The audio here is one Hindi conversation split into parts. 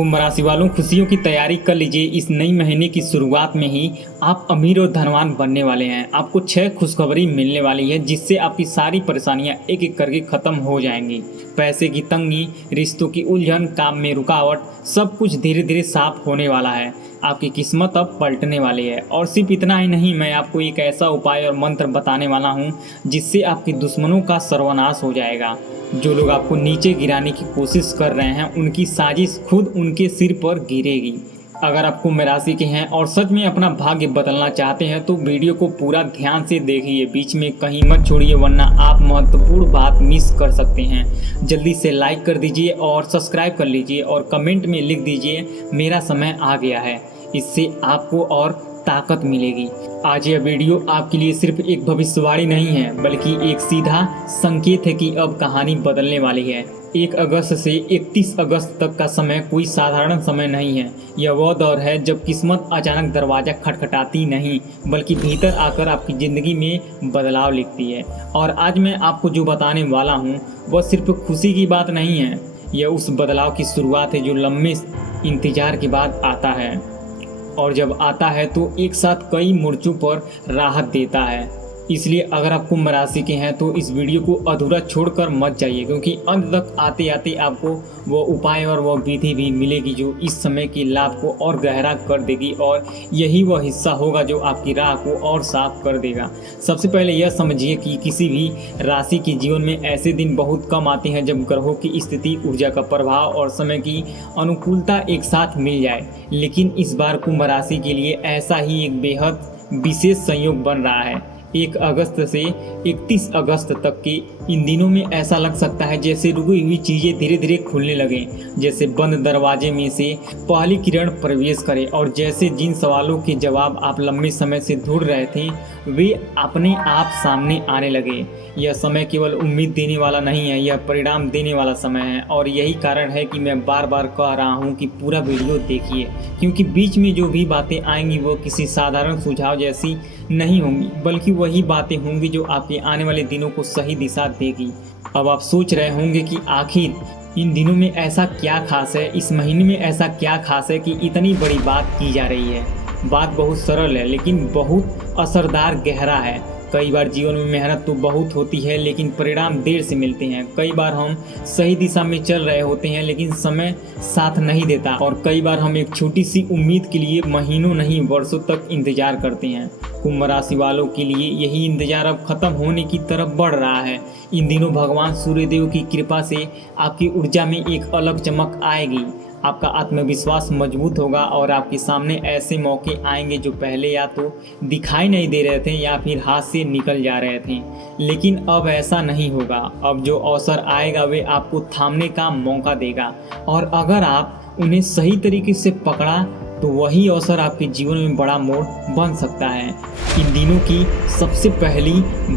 कुंभ राशि वालों, खुशियों की तैयारी कर लीजिए। इस नई महीने की शुरुआत में ही आप अमीर और धनवान बनने वाले हैं। आपको 6 खुशखबरी मिलने वाली है, जिससे आपकी सारी परेशानियां एक एक करके खत्म हो जाएंगी। पैसे की तंगी, रिश्तों की उलझन, काम में रुकावट, सब कुछ धीरे धीरे साफ होने वाला है। आपकी किस्मत अब पलटने वाली है। और सिर्फ इतना ही नहीं, मैं आपको एक ऐसा उपाय और मंत्र बताने वाला हूँ जिससे आपके दुश्मनों का सर्वनाश हो जाएगा। जो लोग आपको नीचे गिराने की कोशिश कर रहे हैं, उनकी साजिश खुद उनके सिर पर गिरेगी। अगर आप कुंभ राशि के हैं और सच में अपना भाग्य बदलना चाहते हैं तो वीडियो को पूरा ध्यान से देखिए, बीच में कहीं मत छोड़िए, वरना आप महत्वपूर्ण बात मिस कर सकते हैं। जल्दी से लाइक कर दीजिए और सब्सक्राइब कर लीजिए और कमेंट में लिख दीजिए मेरा समय आ गया है। इससे आपको और ताकत मिलेगी। आज यह वीडियो आपके लिए सिर्फ एक भविष्यवाणी नहीं है, बल्कि एक सीधा संकेत है कि अब कहानी बदलने वाली है। 1 अगस्त से 31 अगस्त तक का समय कोई साधारण समय नहीं है। यह वो दौर है जब किस्मत अचानक दरवाजा खटखटाती नहीं, बल्कि भीतर आकर आपकी ज़िंदगी में बदलाव लिखती है। और आज मैं आपको जो बताने वाला हूँ वह सिर्फ खुशी की बात नहीं है। यह उस बदलाव की शुरुआत है जो लंबे इंतजार के बाद आता है, और जब आता है तो एक साथ कई मोर्चों पर राहत देता है। इसलिए अगर आप कुंभ राशि के हैं तो इस वीडियो को अधूरा छोड़कर मत जाइए, क्योंकि अंत तक आते आते आपको वो उपाय और वो विधि भी मिलेगी जो इस समय के लाभ को और गहरा कर देगी। और यही वह हिस्सा होगा जो आपकी राह को और साफ कर देगा। सबसे पहले यह समझिए कि किसी भी राशि के जीवन में ऐसे दिन बहुत कम आते हैं जब ग्रहों की स्थिति, ऊर्जा का प्रभाव और समय की अनुकूलता एक साथ मिल जाए। लेकिन इस बार कुंभ राशि के लिए ऐसा ही एक बेहद विशेष संयोग बन रहा है। 1 अगस्त से 31 अगस्त तक के इन दिनों में ऐसा लग सकता है जैसे रुकी हुई चीज़ें धीरे धीरे खुलने लगें, जैसे बंद दरवाजे में से पहली किरण प्रवेश करे, और जैसे जिन सवालों के जवाब आप लंबे समय से ढूंढ रहे थे वे अपने आप सामने आने लगे। यह समय केवल उम्मीद देने वाला नहीं है, यह परिणाम देने वाला समय है। और यही कारण है कि मैं बार बार कह रहा हूँ कि पूरा वीडियो देखिए, क्योंकि बीच में जो भी बातें आएंगी वो किसी साधारण सुझाव जैसी नहीं होंगी, बल्कि वही बातें होंगी जो आपके आने वाले दिनों को सही दिशा देगी। अब आप सोच रहे होंगे कि आखिर इन दिनों में ऐसा क्या खास है, इस महीने में ऐसा क्या खास है कि इतनी बड़ी बात की जा रही है। बात बहुत सरल है, लेकिन बहुत असरदार गहरा है। कई बार जीवन में मेहनत तो बहुत होती है, लेकिन परिणाम देर से मिलते हैं। कई बार हम सही दिशा में चल रहे होते हैं, लेकिन समय साथ नहीं देता। और कई बार हम एक छोटी सी उम्मीद के लिए महीनों नहीं वर्षों तक इंतजार करते हैं। कुंभ राशि वालों के लिए यही इंतजार अब खत्म होने की तरफ बढ़ रहा है। इन दिनों भगवान सूर्यदेव की कृपा से आपकी ऊर्जा में एक अलग चमक आएगी। आपका आत्मविश्वास मजबूत होगा और आपके सामने ऐसे मौके आएंगे जो पहले या तो दिखाई नहीं दे रहे थे या फिर हाथ से निकल जा रहे थे। लेकिन अब ऐसा नहीं होगा। अब जो अवसर आएगा वे आपको थामने का मौका देगा, और अगर आप उन्हें सही तरीके से पकड़ा तो वही अवसर आपके जीवन में बड़ा मोड़ बन सकता है। इन दिनों की सबसे पहली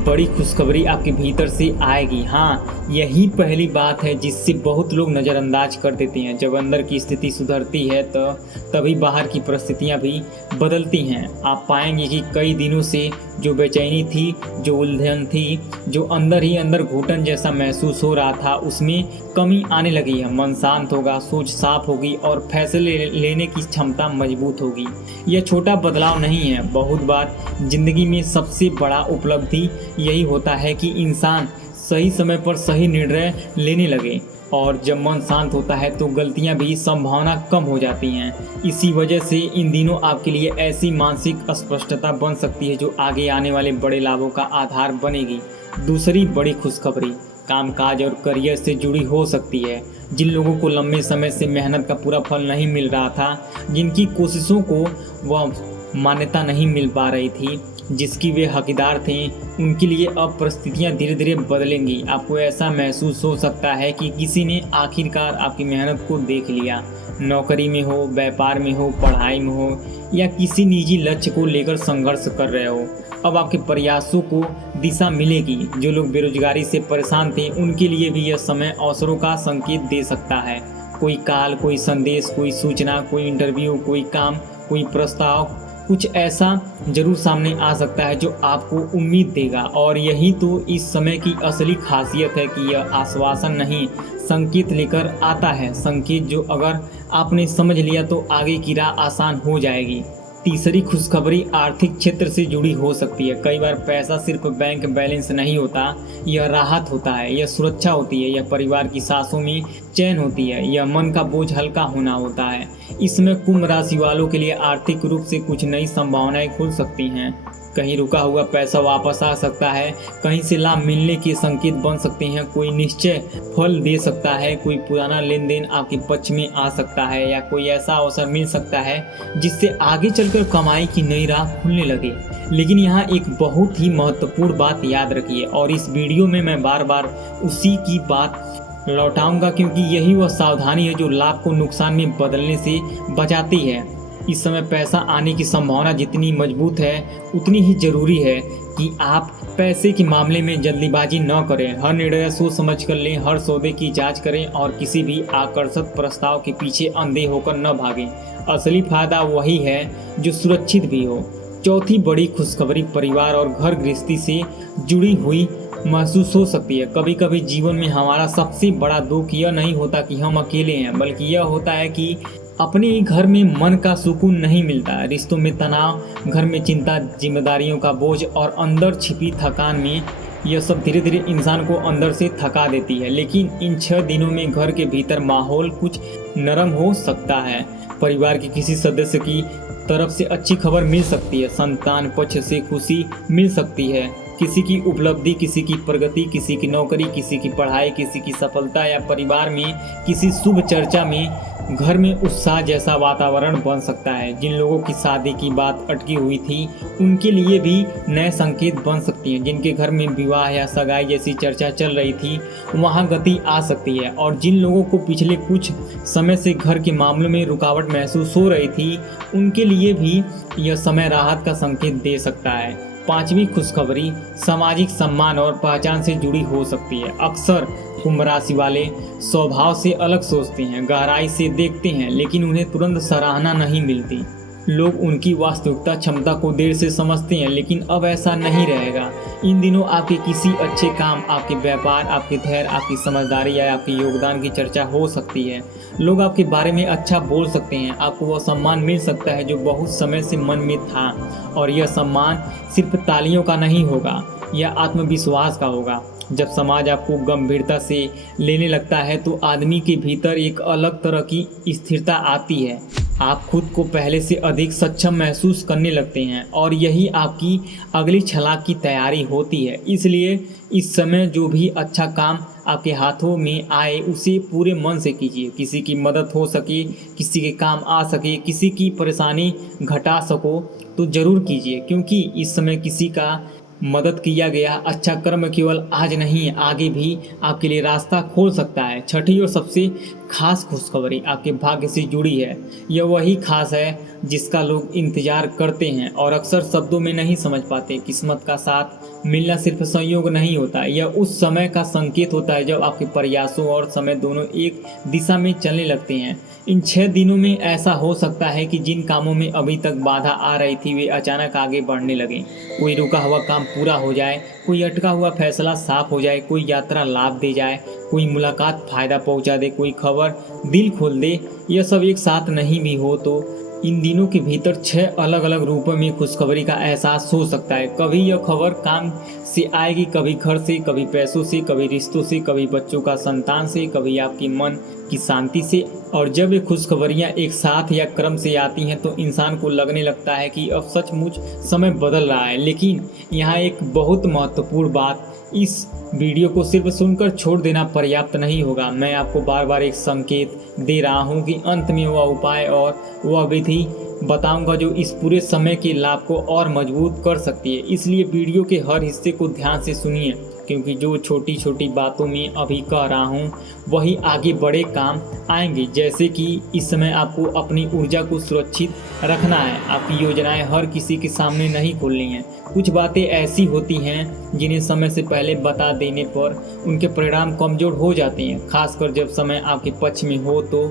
बड़ी खुशखबरी आपके भीतर से आएगी। हाँ, यही पहली बात है जिससे बहुत लोग नज़रअंदाज कर देते हैं। जब अंदर की स्थिति सुधरती है तो तभी बाहर की परिस्थितियाँ भी बदलती हैं। आप पाएंगे कि कई दिनों से जो बेचैनी थी, जो उलझन थी, जो अंदर ही अंदर घुटन जैसा महसूस हो रहा था, उसमें कमी आने लगी है। मन शांत होगा, सोच साफ होगी और फैसले लेने की क्षमता मजबूत होगी। यह छोटा बदलाव नहीं है। बहुत बार जिंदगी में सबसे बड़ा उपलब्धि यही होता है कि इंसान सही समय पर सही निर्णय लेने लगे। और जब मन शांत होता है तो गलतियां भी संभावना कम हो जाती हैं। इसी वजह से इन दिनों आपके लिए ऐसी मानसिक स्पष्टता बन सकती है जो आगे आने वाले बड़े लाभों का आधार बनेगी। दूसरी बड़ी खुशखबरी कामकाज और करियर से जुड़ी हो सकती है। जिन लोगों को लंबे समय से मेहनत का पूरा फल नहीं मिल रहा था, जिनकी कोशिशों को वह मान्यता नहीं मिल पा रही थी जिसकी वे हकदार थे, उनके लिए अब परिस्थितियां धीरे धीरे बदलेंगी। आपको ऐसा महसूस हो सकता है कि किसी ने आखिरकार आपकी मेहनत को देख लिया। नौकरी में हो, व्यापार में हो, पढ़ाई में हो, या किसी निजी लक्ष्य को लेकर संघर्ष कर रहे हो, अब आपके प्रयासों को दिशा मिलेगी। जो लोग बेरोजगारी से परेशान थे उनके लिए भी यह समय अवसरों का संकेत दे सकता है। कोई कॉल, कोई संदेश, कोई सूचना, कोई इंटरव्यू, कोई काम, कोई प्रस्ताव कुछ ऐसा जरूर सामने आ सकता है जो आपको उम्मीद देगा। और यही तो इस समय की असली खासियत है कि यह आश्वासन नहीं, संकेत लेकर आता है। संकेत जो अगर आपने समझ लिया तो आगे की राह आसान हो जाएगी। तीसरी खुशखबरी आर्थिक क्षेत्र से जुड़ी हो सकती है। कई बार पैसा सिर्फ बैंक बैलेंस नहीं होता, यह राहत होता है, यह सुरक्षा होती है, यह परिवार की सांसों में चैन होती है, यह मन का बोझ हल्का होना होता है। इसमें कुंभ राशि वालों के लिए आर्थिक रूप से कुछ नई संभावनाएं खुल सकती हैं। कहीं रुका हुआ पैसा वापस आ सकता है, कहीं से लाभ मिलने के संकेत बन सकते हैं, कोई निश्चय फल दे सकता है, कोई पुराना लेन देन आपके पक्ष में आ सकता है, या कोई ऐसा अवसर मिल सकता है जिससे आगे चलकर कमाई की नई राह खुलने लगे। लेकिन यहाँ एक बहुत ही महत्वपूर्ण बात याद रखिए, और इस वीडियो में मैं बार बार उसी की बात लौटाऊंगा, क्योंकि यही वह सावधानी है जो लाभ को नुकसान में बदलने से बचाती है। इस समय पैसा आने की संभावना जितनी मजबूत है, उतनी ही जरूरी है कि आप पैसे के मामले में जल्दीबाजी न करें। हर निर्णय सोच समझ कर लें, हर सौदे की जांच करें और किसी भी आकर्षक प्रस्ताव के पीछे अंधे होकर न भागें। असली फायदा वही है जो सुरक्षित भी हो। चौथी बड़ी खुशखबरी परिवार और घर गृहस्थी से जुड़ी हुई महसूस हो सकती है। कभी कभी जीवन में हमारा सबसे बड़ा दुख यह नहीं होता कि हम अकेले हैं, बल्कि यह होता है कि अपने ही घर में मन का सुकून नहीं मिलता। रिश्तों में तनाव, घर में चिंता, जिम्मेदारियों का बोझ और अंदर छिपी थकान में यह सब धीरे धीरे इंसान को अंदर से थका देती है। लेकिन इन 6 दिनों में घर के भीतर माहौल कुछ नरम हो सकता है। परिवार के किसी सदस्य की तरफ से अच्छी खबर मिल सकती है, संतान पक्ष से खुशी मिल सकती है, किसी की उपलब्धि, किसी की प्रगति, किसी की नौकरी, किसी की पढ़ाई, किसी की सफलता, या परिवार में किसी शुभ चर्चा में घर में उत्साह जैसा वातावरण बन सकता है। जिन लोगों की शादी की बात अटकी हुई थी, उनके लिए भी नए संकेत बन सकती हैं। जिनके घर में विवाह या सगाई जैसी चर्चा चल रही थी, वहां गति आ सकती है। और जिन लोगों को पिछले कुछ समय से घर के मामलों में रुकावट महसूस हो रही थी, उनके लिए भी यह समय राहत का संकेत दे सकता है। पांचवी खुशखबरी सामाजिक सम्मान और पहचान से जुड़ी हो सकती है। अक्सर कुंभ राशि वाले स्वभाव से अलग सोचते हैं, गहराई से देखते हैं, लेकिन उन्हें तुरंत सराहना नहीं मिलती। लोग उनकी वास्तविकता क्षमता को देर से समझते हैं, लेकिन अब ऐसा नहीं रहेगा। इन दिनों आपके किसी अच्छे काम, आपके व्यापार, आपके धैर्य, आपकी समझदारी या आपके योगदान की चर्चा हो सकती है। लोग आपके बारे में अच्छा बोल सकते हैं, आपको वह सम्मान मिल सकता है जो बहुत समय से मन में था। और यह सम्मान सिर्फ तालियों का नहीं होगा, यह आत्मविश्वास का होगा। जब समाज आपको गंभीरता से लेने लगता है तो आदमी के भीतर एक अलग तरह की स्थिरता आती है। आप खुद को पहले से अधिक सक्षम महसूस करने लगते हैं, और यही आपकी अगली छलांग की तैयारी होती है। इसलिए इस समय जो भी अच्छा काम आपके हाथों में आए, उसे पूरे मन से कीजिए। किसी की मदद हो सके, किसी के काम आ सके, किसी की परेशानी घटा सको तो ज़रूर कीजिए, क्योंकि इस समय किसी का मदद किया गया अच्छा कर्म केवल आज नहीं, आगे भी आपके लिए रास्ता खोल सकता है। छठी और सबसे खास खुशखबरी आपके भाग्य से जुड़ी है। यह वही खास है जिसका लोग इंतजार करते हैं और अक्सर शब्दों में नहीं समझ पाते। किस्मत का साथ मिलना सिर्फ संयोग नहीं होता, यह उस समय का संकेत होता है जब आपके प्रयासों और समय दोनों एक दिशा में चलने लगते हैं। इन 6 दिनों में ऐसा हो सकता है कि जिन कामों में अभी तक बाधा आ रही थी, वे अचानक आगे बढ़ने लगें। कोई रुका हुआ काम पूरा हो जाए, कोई अटका हुआ फैसला साफ हो जाए, कोई यात्रा लाभ दे जाए, कोई मुलाकात फायदा पहुंचा दे, कोई खबर दिल खोल दे। यह सब एक साथ नहीं भी हो तो इन दिनों के भीतर 6 अलग अलग रूपों में खुशखबरी का एहसास हो सकता है। कभी यह खबर काम से आएगी, कभी घर से, कभी पैसों से, कभी रिश्तों से, कभी बच्चों का संतान से, कभी आपकी मन की शांति से। और जब ये खुशखबरियाँ एक साथ या क्रम से आती हैं तो इंसान को लगने लगता है कि अब सचमुच समय बदल रहा है। लेकिन यहाँ एक बहुत महत्वपूर्ण बात, इस वीडियो को सिर्फ सुनकर छोड़ देना पर्याप्त नहीं होगा। मैं आपको बार बार एक संकेत दे रहा हूँ कि अंत में वह उपाय और वह विधि बताऊंगा जो इस पूरे समय के लाभ को और मजबूत कर सकती है। इसलिए वीडियो के हर हिस्से को ध्यान से सुनिए, क्योंकि जो छोटी छोटी बातों में अभी कह रहा हूँ वही आगे बड़े काम आएंगे। जैसे कि इस समय आपको अपनी ऊर्जा को सुरक्षित रखना है, आपकी योजनाएं हर किसी के सामने नहीं खोलनी है। कुछ बातें ऐसी होती हैं जिन्हें समय से पहले बता देने पर उनके परिणाम कमज़ोर हो जाते हैं। खासकर जब समय आपके पक्ष में हो तो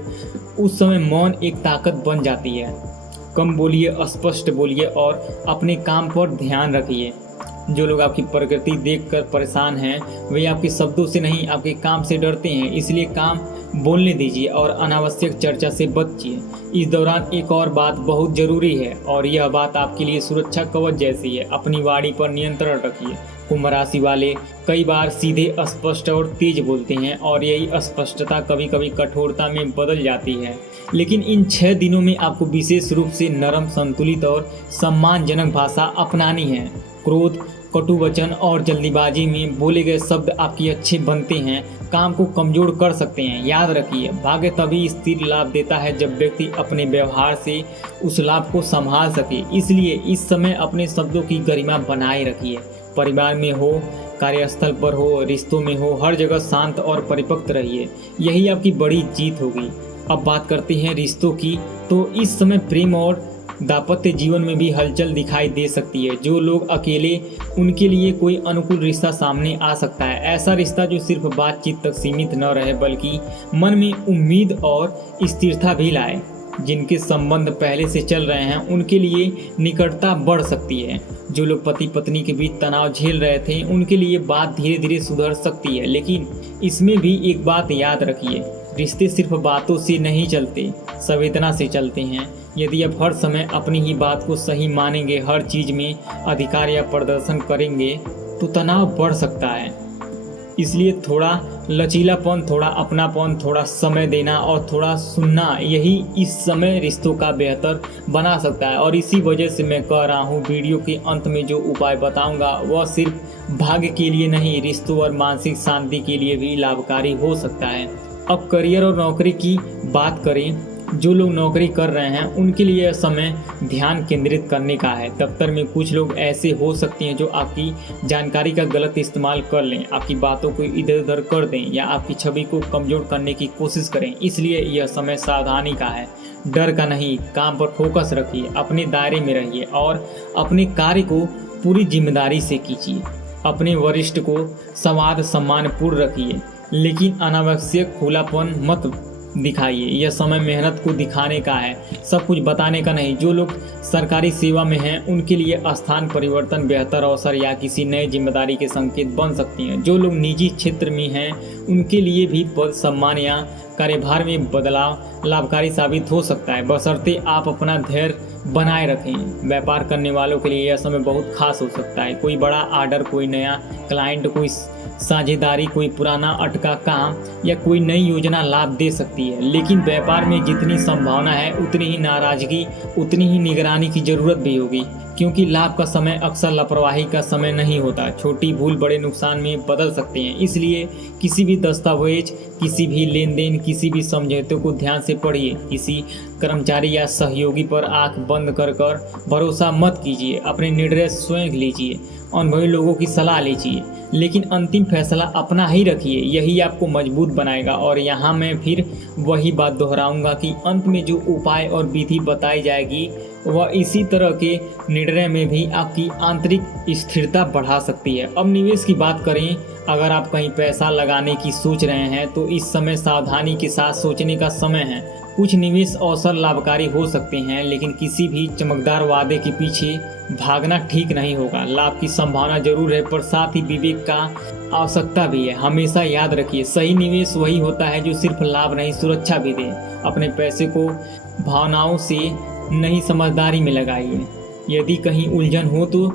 उस समय मौन एक ताकत बन जाती है। कम बोलिए, स्पष्ट बोलिए और अपने काम पर ध्यान रखिए। जो लोग आपकी प्रकृति देखकर परेशान हैं वे आपके शब्दों से नहीं आपके काम से डरते हैं, इसलिए काम बोलने दीजिए और अनावश्यक चर्चा से बचिए। इस दौरान एक और बात बहुत ज़रूरी है और यह बात आपके लिए सुरक्षा कवच जैसी है, अपनी वाणी पर नियंत्रण रखिए। कुंभ राशि वाले कई बार सीधे, स्पष्ट और तेज बोलते हैं और यही स्पष्टता कभी कभी कठोरता में बदल जाती है। लेकिन इन 6 दिनों में आपको विशेष रूप से नरम, संतुलित और सम्मानजनक भाषा अपनानी है। क्रोध, कटु वचन और जल्दीबाजी में बोले गए शब्द आपके अच्छे बनते हैं, काम को कमजोर कर सकते हैं। याद रखिए, भाग्य तभी स्थिर लाभ देता है जब व्यक्ति अपने व्यवहार से उस लाभ को संभाल सके। इसलिए इस समय अपने शब्दों की गरिमा बनाए रखिए। परिवार में हो, कार्यस्थल पर हो, रिश्तों में हो, हर जगह शांत और परिपक्व रहिए, यही आपकी बड़ी जीत होगी। अब बात करते हैं रिश्तों की, तो इस समय प्रेम और दाम्पत्य जीवन में भी हलचल दिखाई दे सकती है। जो लोग अकेले, उनके लिए कोई अनुकूल रिश्ता सामने आ सकता है। ऐसा रिश्ता जो सिर्फ बातचीत तक सीमित न रहे बल्कि मन में उम्मीद और स्थिरता भी लाए। जिनके संबंध पहले से चल रहे हैं उनके लिए निकटता बढ़ सकती है। जो लोग पति पत्नी के बीच तनाव झेल रहे थे उनके लिए बात धीरे धीरे सुधर सकती है। लेकिन इसमें भी एक बात याद रखिए, रिश्ते सिर्फ बातों से नहीं चलते, संवेदना से चलते हैं। यदि आप हर समय अपनी ही बात को सही मानेंगे, हर चीज में अधिकार या प्रदर्शन करेंगे तो तनाव बढ़ सकता है। इसलिए थोड़ा लचीलापन, थोड़ा अपनापन, थोड़ा समय देना और थोड़ा सुनना, यही इस समय रिश्तों का बेहतर बना सकता है। और इसी वजह से मैं कह रहा हूँ, वीडियो के अंत में जो उपाय बताऊंगा वह सिर्फ भाग्य के लिए नहीं, रिश्तों और मानसिक शांति के लिए भी लाभकारी हो सकता है। अब करियर और नौकरी की बात करें। जो लोग नौकरी कर रहे हैं उनके लिए यह समय ध्यान केंद्रित करने का है। दफ्तर में कुछ लोग ऐसे हो सकते हैं जो आपकी जानकारी का गलत इस्तेमाल कर लें, आपकी बातों को इधर उधर कर दें या आपकी छवि को कमजोर करने की कोशिश करें। इसलिए यह समय सावधानी का है, डर का नहीं। काम पर फोकस रखिए, अपने दायरे में रहिए और अपने कार्य को पूरी जिम्मेदारी से कीजिए। अपने वरिष्ठ को संवाद सम्मानपूर्ण रखिए, लेकिन अनावश्यक खुलापन मत दिखाइए। यह समय मेहनत को दिखाने का है, सब कुछ बताने का नहीं। जो लोग सरकारी सेवा में हैं उनके लिए स्थान परिवर्तन, बेहतर अवसर या किसी नए जिम्मेदारी के संकेत बन सकती हैं। जो लोग निजी क्षेत्र में हैं उनके लिए भी पद, सम्मान या कार्यभार में बदलाव लाभकारी साबित हो सकता है, बशर्ते आप अपना धैर्य बनाए रखें। व्यापार करने वालों के लिए यह समय बहुत खास हो सकता है। कोई बड़ा ऑर्डर, कोई नया क्लाइंट, कोई साझेदारी, कोई पुराना अटका काम या कोई नई योजना लाभ दे सकती है। लेकिन व्यापार में जितनी संभावना है उतनी ही नाराजगी, उतनी ही निगरानी की जरूरत भी होगी, क्योंकि लाभ का समय अक्सर लापरवाही का समय नहीं होता। छोटी भूल बड़े नुकसान में बदल सकते हैं। इसलिए किसी भी दस्तावेज, किसी भी लेन देन, किसी भी समझौते को ध्यान से पढ़िए। किसी कर्मचारी या सहयोगी पर आंख बंद कर भरोसा मत कीजिए। अपने निर्णय स्वयं लीजिए, अनुभवी लोगों की सलाह लीजिए, लेकिन अंतिम फैसला अपना ही रखिए, यही आपको मजबूत बनाएगा। और यहाँ मैं फिर वही बात दोहराऊंगा कि अंत में जो उपाय और विधि बताई जाएगी वह इसी तरह के निर्णय में भी आपकी आंतरिक स्थिरता बढ़ा सकती है। अब निवेश की बात करें। अगर आप कहीं पैसा लगाने की सोच रहे हैं तो इस समय सावधानी के साथ सोचने का समय है। कुछ निवेश अवसर लाभकारी हो सकते हैं, लेकिन किसी भी चमकदार वादे के पीछे भागना ठीक नहीं होगा। लाभ की संभावना जरूर है, पर साथ ही विवेक का आवश्यकता भी है। हमेशा याद रखिए, सही निवेश वही होता है जो सिर्फ लाभ नहीं, सुरक्षा भी दे। अपने पैसे को भावनाओं से नहीं, समझदारी में लगाइए। यदि कहीं उलझन हो तो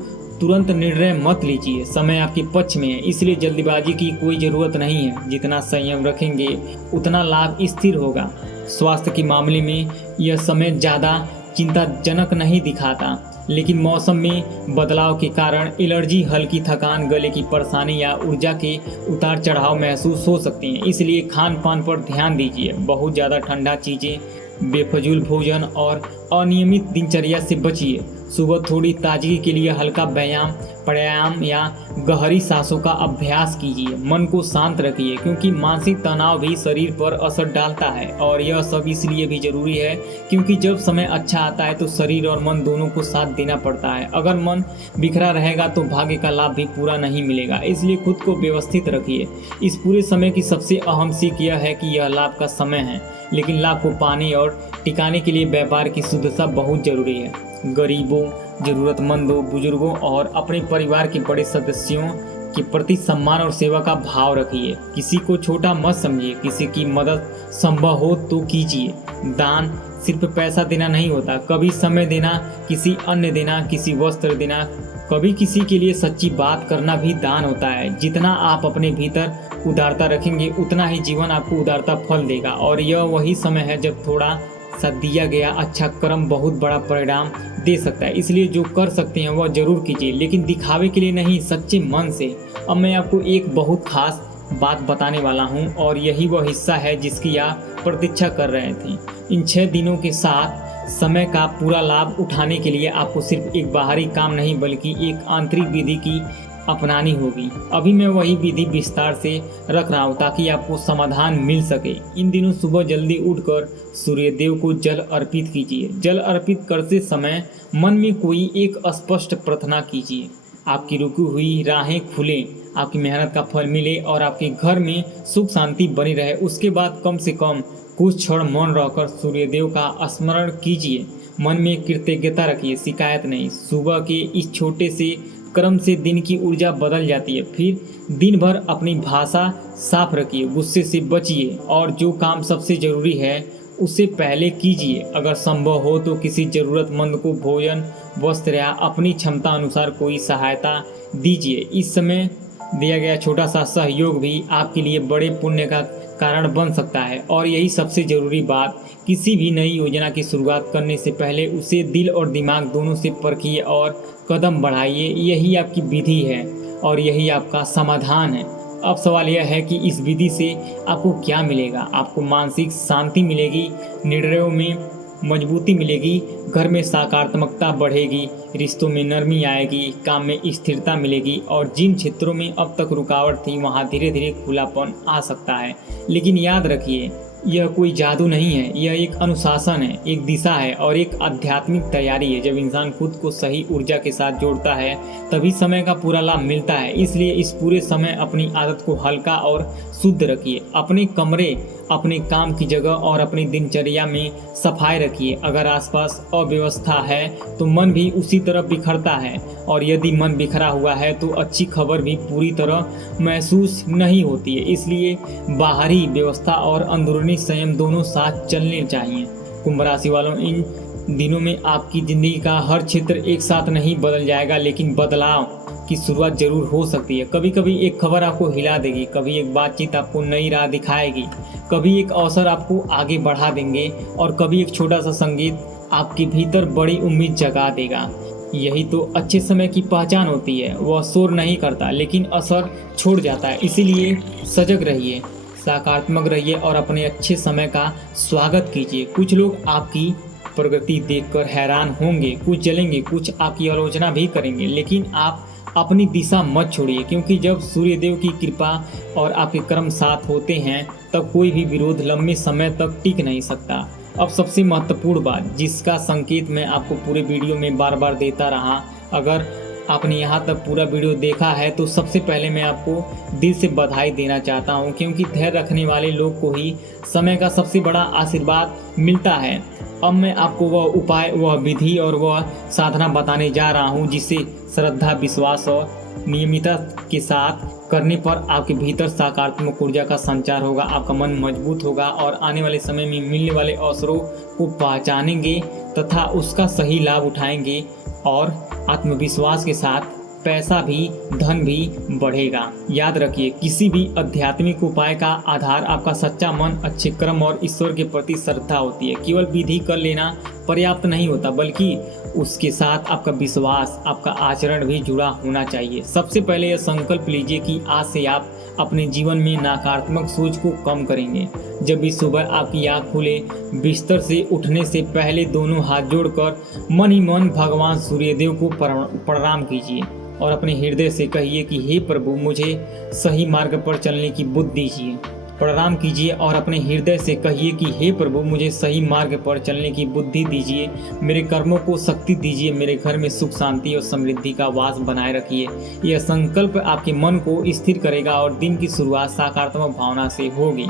तुरंत निर्णय मत लीजिए। समय आपके पक्ष में है, इसलिए जल्दबाजी की कोई ज़रूरत नहीं है। जितना संयम रखेंगे उतना लाभ स्थिर होगा। स्वास्थ्य के मामले में यह समय ज़्यादा चिंताजनक नहीं दिखाता, लेकिन मौसम में बदलाव के कारण एलर्जी, हल्की थकान, गले की परेशानी या ऊर्जा के उतार चढ़ाव महसूस हो सकते हैं। इसलिए खान पान पर ध्यान दीजिए। बहुत ज़्यादा ठंडा चीज़ें, बेफजूल भोजन और अनियमित दिनचर्या से बचिए। सुबह थोड़ी ताजगी के लिए हल्का व्यायाम, प्राणायाम या गहरी सांसों का अभ्यास कीजिए। मन को शांत रखिए, क्योंकि मानसिक तनाव भी शरीर पर असर डालता है। और यह सब इसलिए भी जरूरी है क्योंकि जब समय अच्छा आता है तो शरीर और मन दोनों को साथ देना पड़ता है। अगर मन बिखरा रहेगा तो भाग्य का लाभ भी पूरा नहीं मिलेगा। इसलिए खुद को व्यवस्थित रखिए। इस पूरे समय की सबसे अहम सीख यह है कि यह लाभ का समय है, लेकिन लाभ को पाने और टिकाने के लिए व्यापार की शुद्धता बहुत जरूरी है। गरीबों, जरूरतमंदों, बुजुर्गों और अपने परिवार के बड़े सदस्यों के प्रति सम्मान और सेवा का भाव रखिए। किसी को छोटा मत समझिए, किसी की मदद संभव हो तो कीजिए। दान सिर्फ पैसा देना नहीं होता, कभी समय देना, किसी अन्न देना, किसी वस्त्र देना, कभी किसी के लिए सच्ची बात करना भी दान होता है। जितना आप अपने भीतर उदारता रखेंगे उतना ही जीवन आपको उदारता फल देगा। और यह वही समय है जब थोड़ा सा दिया गया अच्छा कर्म बहुत बड़ा परिणाम दे सकता है। इसलिए जो कर सकते हैं वह जरूर कीजिए, लेकिन दिखावे के लिए नहीं, सच्चे मन से। अब मैं आपको एक बहुत खास बात बताने वाला हूँ और यही वह हिस्सा है जिसकी आप प्रतीक्षा कर रहे थे। इन 6 दिनों के साथ समय का पूरा लाभ उठाने के लिए आपको सिर्फ एक बाहरी काम नहीं बल्कि एक आंतरिक विधि की अपनानी होगी। अभी मैं वही विधि विस्तार से रख रहा हूँ ताकि आपको समाधान मिल सके। इन दिनों सुबह जल्दी उठकर सूर्यदेव को जल अर्पित कीजिए। जल अर्पित करते समय मन में कोई एक स्पष्ट प्रार्थना कीजिए। आपकी रुकी हुई राहें खुले, आपकी मेहनत का फल मिले और आपके घर में सुख शांति बनी रहे। उसके बाद कम से कम कुछ क्षण मौन रहकर सूर्यदेव का स्मरण कीजिए। मन में कृतज्ञता रखिए, शिकायत नहीं। सुबह के इस छोटे से कर्म से दिन की ऊर्जा बदल जाती है। फिर दिन भर अपनी भाषा साफ रखिए, गुस्से से बचिए और जो काम सबसे ज़रूरी है उसे पहले कीजिए। अगर संभव हो तो किसी ज़रूरतमंद को भोजन, वस्त्र या अपनी क्षमता अनुसार कोई सहायता दीजिए। इस समय दिया गया छोटा सा सहयोग भी आपके लिए बड़े पुण्य का कारण बन सकता है। और यही सबसे ज़रूरी बात, किसी भी नई योजना की शुरुआत करने से पहले उसे दिल और दिमाग दोनों से परखिए और कदम बढ़ाइए। यही आपकी विधि है और यही आपका समाधान है। अब सवाल यह है कि इस विधि से आपको क्या मिलेगा। आपको मानसिक शांति मिलेगी, निर्णयों में मजबूती मिलेगी, घर में सकारात्मकता बढ़ेगी, रिश्तों में नरमी आएगी, काम में स्थिरता मिलेगी और जिन क्षेत्रों में अब तक रुकावट थी वहाँ धीरे धीरे खुलापन आ सकता है। लेकिन याद रखिए, यह कोई जादू नहीं है, यह एक अनुशासन है, एक दिशा है और एक आध्यात्मिक तैयारी है। जब इंसान खुद को सही ऊर्जा के साथ जोड़ता है तभी समय का पूरा लाभ मिलता है। इसलिए इस पूरे समय अपनी आदत को हल्का और शुद्ध रखिए। अपने कमरे, अपने काम की जगह और अपनी दिनचर्या में सफाई रखिए। अगर आसपास अव्यवस्था है तो मन भी उसी तरह बिखरता है और यदि मन बिखरा हुआ है तो अच्छी खबर भी पूरी तरह महसूस नहीं होती है। इसलिए बाहरी व्यवस्था और अंदरूनी संयम दोनों साथ चलने चाहिए। कुंभ राशि वालों, इन दिनों में आपकी ज़िंदगी का हर क्षेत्र एक साथ नहीं बदल जाएगा, लेकिन बदलाव की शुरुआत जरूर हो सकती है। कभी कभी एक खबर आपको हिला देगी, कभी एक बातचीत आपको नई राह दिखाएगी, कभी एक अवसर आपको आगे बढ़ा देंगे और कभी एक छोटा सा संगीत आपके भीतर बड़ी उम्मीद जगा देगा। यही तो अच्छे समय की पहचान होती है। वह शोर नहीं करता लेकिन असर छोड़ जाता है। इसीलिए सजग रहिए, सकारात्मक रहिए और अपने अच्छे समय का स्वागत कीजिए। कुछ लोग आपकी प्रगति देखकर हैरान होंगे, कुछ जलेंगे, कुछ आपकी आलोचना भी करेंगे, लेकिन आप अपनी दिशा मत छोड़िए, क्योंकि जब सूर्यदेव की कृपा और आपके कर्म साथ होते हैं तब कोई भी विरोध लंबे समय तक टिक नहीं सकता। अब सबसे महत्वपूर्ण बात, जिसका संकेत मैं आपको पूरे वीडियो में बार बार देता रहा, अगर आपने यहाँ तक पूरा वीडियो देखा है तो सबसे पहले मैं आपको दिल से बधाई देना चाहता हूँ, क्योंकि धैर्य रखने वाले लोग को ही समय का सबसे बड़ा आशीर्वाद मिलता है। अब मैं आपको वह उपाय, वह विधि और वह साधना बताने जा रहा हूँ जिसे श्रद्धा, विश्वास और नियमितता के साथ करने पर आपके भीतर सकारात्मक ऊर्जा का संचार होगा, आपका मन मजबूत होगा और आने वाले समय में मिलने वाले अवसरों को पहचानेंगे तथा उसका सही लाभ उठाएंगे और आत्मविश्वास के साथ पैसा भी, धन भी बढ़ेगा। याद रखिए, किसी भी आध्यात्मिक उपाय का आधार आपका सच्चा मन, अच्छे कर्म और ईश्वर के प्रति श्रद्धा होती है। केवल विधि कर लेना पर्याप्त नहीं होता, बल्कि उसके साथ आपका विश्वास, आपका आचरण भी जुड़ा होना चाहिए। सबसे पहले यह संकल्प लीजिए कि आज से आप अपने जीवन में नकारात्मक सोच को कम करेंगे। जब भी सुबह आपकी आँख खुले, बिस्तर से उठने से पहले दोनों हाथ जोड़कर मन ही मन भगवान सूर्यदेव को प्रणाम कीजिए और अपने हृदय से कहिए कि हे प्रभु, मुझे सही मार्ग पर चलने की बुद्धि दीजिए। प्रणाम कीजिए और अपने हृदय से कहिए कि हे प्रभु, मुझे सही मार्ग पर चलने की बुद्धि दीजिए, मेरे कर्मों को शक्ति दीजिए, मेरे घर में सुख शांति और समृद्धि का वास बनाए रखिए। यह संकल्प आपके मन को स्थिर करेगा और दिन की शुरुआत सकारात्मक भावना से होगी।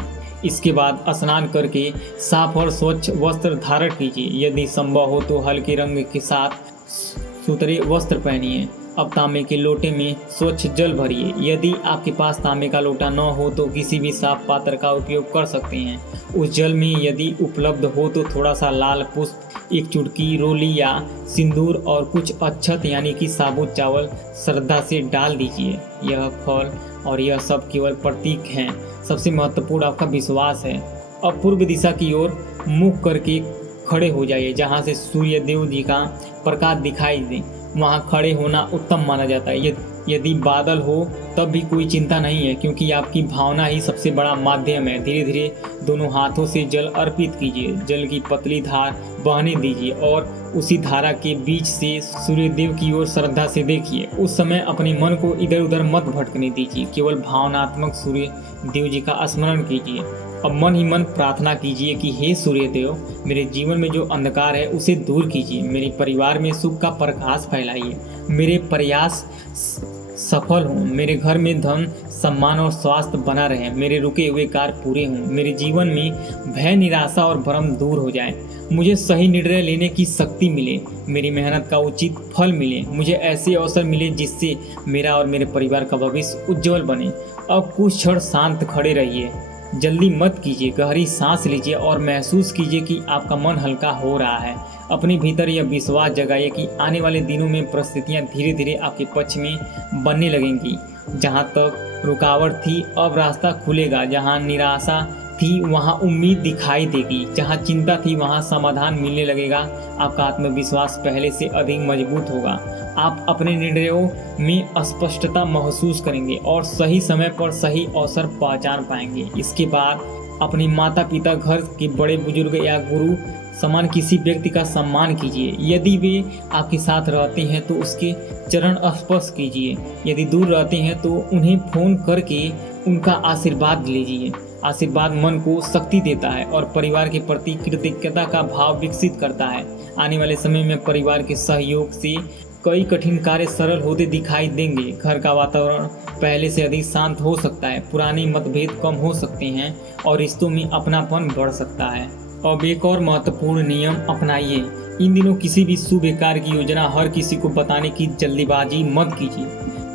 इसके बाद स्नान करके साफ और स्वच्छ वस्त्र धारण कीजिए। यदि संभव हो तो हल्के रंग के साथ सुथरे वस्त्र पहनिए। अब तांबे के लोटे में स्वच्छ जल भरिए। यदि आपके पास तांबे का लोटा न हो तो किसी भी साफ पात्र का उपयोग कर सकते हैं। उस जल में यदि उपलब्ध हो तो थोड़ा सा लाल पुष्प, एक चुटकी रोली या सिंदूर और कुछ अक्षत यानी कि साबुत चावल श्रद्धा से डाल दीजिए। यह फल और यह सब केवल प्रतीक हैं, सबसे महत्वपूर्ण आपका विश्वास है। अब पूर्व दिशा की ओर मुख करके खड़े हो जाइए, जहाँ से सूर्य देव जी का प्रकाश दिखाई दे। वहाँ खड़े होना उत्तम माना जाता है। यदि बादल हो तब भी कोई चिंता नहीं है, क्योंकि आपकी भावना ही सबसे बड़ा माध्यम है। धीरे धीरे दोनों हाथों से जल अर्पित कीजिए। जल की पतली धार बहने दीजिए और उसी धारा के बीच से सूर्य देव की ओर श्रद्धा से देखिए। उस समय अपने मन को इधर उधर मत भटकने दीजिए, केवल भावनात्मक सूर्य देव जी का स्मरण कीजिए। अब मन ही मन प्रार्थना कीजिए कि हे सूर्य देव, मेरे जीवन में जो अंधकार है उसे दूर कीजिए। मेरे परिवार में सुख का प्रकाश फैलाइए। मेरे प्रयास सफल हों। मेरे घर में धन, सम्मान और स्वास्थ्य बना रहे। मेरे रुके हुए कार्य पूरे हों। मेरे जीवन में भय, निराशा और भ्रम दूर हो जाए। मुझे सही निर्णय लेने की शक्ति मिले। मेरी मेहनत का उचित फल मिले। मुझे ऐसे अवसर मिले जिससे मेरा और मेरे परिवार का भविष्य उज्जवल बने। अब कुछ क्षण शांत खड़े रहिए, जल्दी मत कीजिए। गहरी सांस लीजिए और महसूस कीजिए कि आपका मन हल्का हो रहा है। अपने भीतर यह विश्वास जगाइए कि आने वाले दिनों में परिस्थितियां धीरे धीरे आपके पक्ष में बनने लगेंगी। जहां तक रुकावट थी अब रास्ता खुलेगा। जहां निराशा थी वहां उम्मीद दिखाई देगी। जहां चिंता थी वहां समाधान मिलने लगेगा। आपका आत्मविश्वास पहले से अधिक मजबूत होगा। आप अपने निर्णयों में स्पष्टता महसूस करेंगे और सही समय पर सही अवसर पहचान पाएंगे। इसके बाद अपने माता पिता, घर के बड़े बुजुर्ग या गुरु समान किसी व्यक्ति का सम्मान कीजिए। यदि वे आपके साथ रहते हैं तो उसके चरण स्पर्श कीजिए। यदि दूर रहते हैं तो उन्हें फोन करके उनका आशीर्वाद लीजिए। आशीर्वाद मन को शक्ति देता है और परिवार के प्रति कृतज्ञता का भाव विकसित करता है। आने वाले समय में परिवार के सहयोग से कई कठिन कार्य सरल होते दिखाई देंगे। घर का वातावरण पहले से अधिक शांत हो सकता है। पुराने मतभेद कम हो सकते हैं और रिश्तों में अपनापन बढ़ सकता है। अब एक और महत्वपूर्ण नियम अपनाइए। इन दिनों किसी भी शुभ कार्य की योजना हर किसी को बताने की जल्दीबाजी मत कीजिए।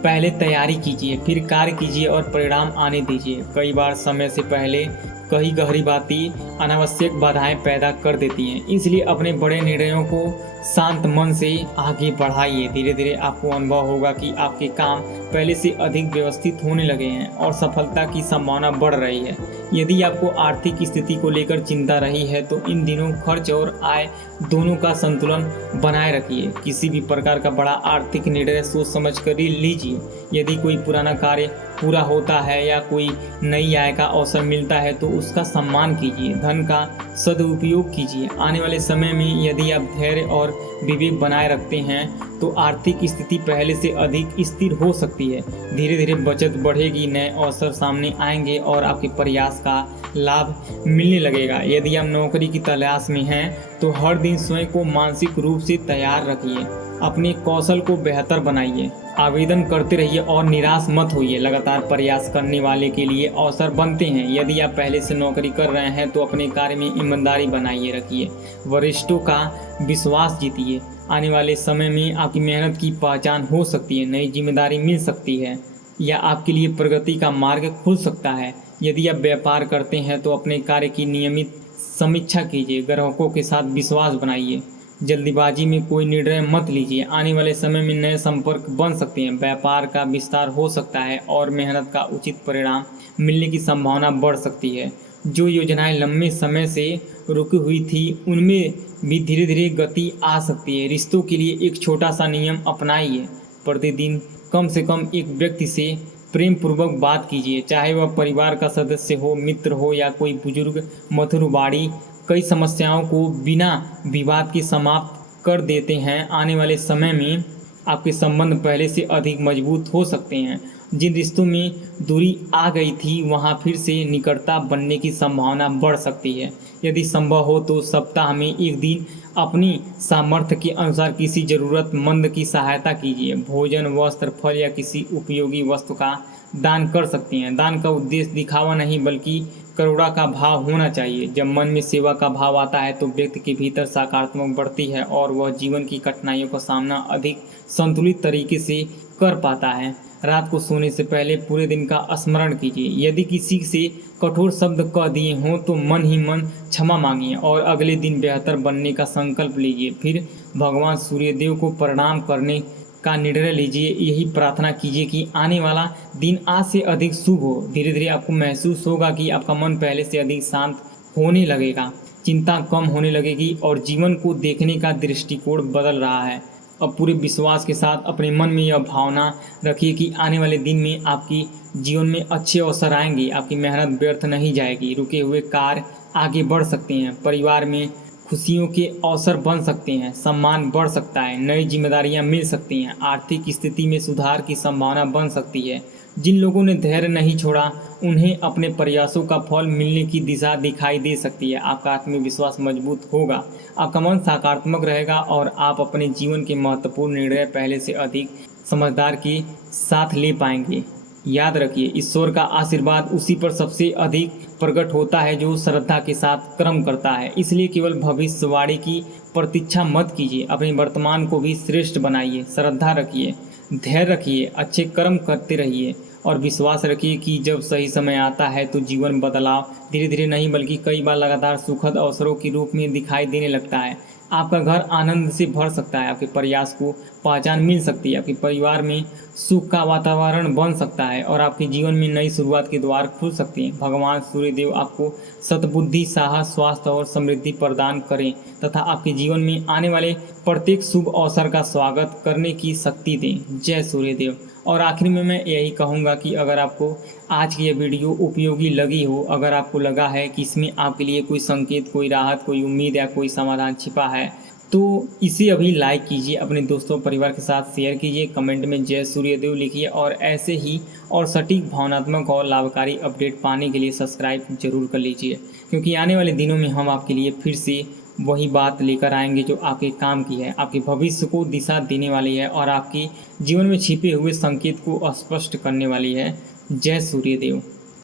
पहले तैयारी कीजिए, फिर कार्य कीजिए और परिणाम आने दीजिए। कई बार समय से पहले कई गहरी बातें अनावश्यक बाधाएं पैदा कर देती हैं। इसलिए अपने बड़े निर्णयों को शांत मन से आगे बढ़ाइए। धीरे धीरे आपको अनुभव होगा कि आपके काम पहले से अधिक व्यवस्थित होने लगे हैं और सफलता की संभावना बढ़ रही है। यदि आपको आर्थिक स्थिति को लेकर चिंता रही है तो इन दिनों खर्च और आय दोनों का संतुलन बनाए रखिए। किसी भी प्रकार का बड़ा आर्थिक निर्णय सोच समझ कर ही लीजिए। यदि कोई पुराना कार्य पूरा होता है या कोई नई आय का अवसर मिलता है तो उसका सम्मान कीजिए। धन का सदुपयोग कीजिए। आने वाले समय में यदि आप धैर्य और विवेक बनाए रखते हैं तो आर्थिक स्थिति पहले से अधिक स्थिर हो सकती है। धीरे धीरे बचत बढ़ेगी, नए अवसर सामने आएंगे और आपके प्रयास का लाभ मिलने लगेगा। यदि आप नौकरी की तलाश में हैं तो हर दिन स्वयं को मानसिक रूप से तैयार रखिए। अपने कौशल को बेहतर बनाइए। आवेदन करते रहिए और निराश मत होइए। लगातार प्रयास करने वाले के लिए अवसर बनते हैं। यदि आप पहले से नौकरी कर रहे हैं तो अपने कार्य में ईमानदारी बनाए रखिए। वरिष्ठों का विश्वास जीतिए। आने वाले समय में आपकी मेहनत की पहचान हो सकती है, नई जिम्मेदारी मिल सकती है या आपके लिए प्रगति का मार्ग खुल सकता है। यदि आप व्यापार करते हैं तो अपने कार्य की नियमित समीक्षा कीजिए। ग्राहकों के साथ विश्वास बनाइए। जल्दीबाजी में कोई निर्णय मत लीजिए। आने वाले समय में नए संपर्क बन सकते हैं, व्यापार का विस्तार हो सकता है और मेहनत का उचित परिणाम मिलने की संभावना बढ़ सकती है। जो योजनाएं लंबे समय से रुकी हुई थी उनमें भी धीरे धीरे गति आ सकती है। रिश्तों के लिए एक छोटा सा नियम अपनाइए। प्रतिदिन कम से कम एक व्यक्ति से प्रेम पूर्वक बात कीजिए, चाहे वह परिवार का सदस्य हो, मित्र हो या कोई बुजुर्ग। मधुर वाणी कई समस्याओं को बिना विवाद के समाप्त कर देते हैं। आने वाले समय में आपके संबंध पहले से अधिक मजबूत हो सकते हैं। जिन रिश्तों में दूरी आ गई थी वहाँ फिर से निकटता बनने की संभावना बढ़ सकती है। यदि संभव हो तो सप्ताह में एक दिन अपनी सामर्थ्य के अनुसार किसी ज़रूरतमंद की सहायता कीजिए। भोजन, वस्त्र, फल या किसी उपयोगी वस्तु का दान कर सकती हैं। दान का उद्देश्य दिखावा नहीं बल्कि करुणा का भाव होना चाहिए। जब मन में सेवा का भाव आता है तो व्यक्ति के भीतर सकारात्मक बढ़ती है और वह जीवन की कठिनाइयों का सामना अधिक संतुलित तरीके से कर पाता है। रात को सोने से पहले पूरे दिन का स्मरण कीजिए। यदि किसी से कठोर शब्द कह दिए हों तो मन ही मन क्षमा मांगिए और अगले दिन बेहतर बनने का संकल्प लीजिए। फिर भगवान सूर्यदेव को प्रणाम करने का निर्णय लीजिए। यही प्रार्थना कीजिए कि आने वाला दिन आज से अधिक शुभ हो। धीरे धीरे आपको महसूस होगा कि आपका मन पहले से अधिक शांत होने लगेगा, चिंता कम होने लगेगी और जीवन को देखने का दृष्टिकोण बदल रहा है। अब पूरे विश्वास के साथ अपने मन में यह भावना रखिए कि आने वाले दिन में आपकी जीवन में अच्छे अवसर आएंगे। आपकी मेहनत व्यर्थ नहीं जाएगी। रुके हुए कार्य आगे बढ़ सकते हैं। परिवार में खुशियों के अवसर बन सकते हैं। सम्मान बढ़ सकता है। नई जिम्मेदारियां मिल सकती हैं। आर्थिक स्थिति में सुधार की संभावना बन सकती है। जिन लोगों ने धैर्य नहीं छोड़ा उन्हें अपने प्रयासों का फल मिलने की दिशा दिखाई दे सकती है। आपका आत्मविश्वास मजबूत होगा, आपका मन सकारात्मक रहेगा और आप अपने जीवन के महत्वपूर्ण निर्णय पहले से अधिक समझदार के साथ ले पाएंगे। याद रखिए, ईश्वर का आशीर्वाद उसी पर सबसे अधिक प्रकट होता है जो श्रद्धा के साथ कर्म करता है। इसलिए केवल भविष्यवाणी की प्रतीक्षा मत कीजिए, अपने वर्तमान को भी श्रेष्ठ बनाइए। श्रद्धा रखिए, धैर्य रखिए, अच्छे कर्म करते रहिए और विश्वास रखिए कि जब सही समय आता है तो जीवन बदलाव धीरे धीरे नहीं बल्कि कई बार लगातार सुखद अवसरों के रूप में दिखाई देने लगता है। आपका घर आनंद से भर सकता है, आपके प्रयास को पहचान मिल सकती है, आपके परिवार में सुख का वातावरण बन सकता है और आपके जीवन में नई शुरुआत के द्वार खुल सकते हैं। भगवान सूर्यदेव आपको सद्बुद्धि, साहस, स्वास्थ्य और समृद्धि प्रदान करें तथा आपके जीवन में आने वाले प्रत्येक शुभ अवसर का स्वागत करने की शक्ति दें। जय सूर्यदेव। और आखिर में मैं यही कहूँगा कि अगर आपको आज की यह वीडियो उपयोगी लगी हो, अगर आपको लगा है कि इसमें आपके लिए कोई संकेत, कोई राहत, कोई उम्मीद या कोई समाधान छिपा है तो इसे अभी लाइक कीजिए, अपने दोस्तों परिवार के साथ शेयर कीजिए, कमेंट में जय सूर्यदेव लिखिए और ऐसे ही और सटीक, भावनात्मक और लाभकारी अपडेट पाने के लिए सब्सक्राइब जरूर कर लीजिए, क्योंकि आने वाले दिनों में हम आपके लिए फिर से वही बात लेकर आएंगे जो आपके काम की है, आपके भविष्य को दिशा देने वाली है और आपके जीवन में छिपे हुए संकेत को स्पष्ट करने वाली है। जय सूर्यदेव।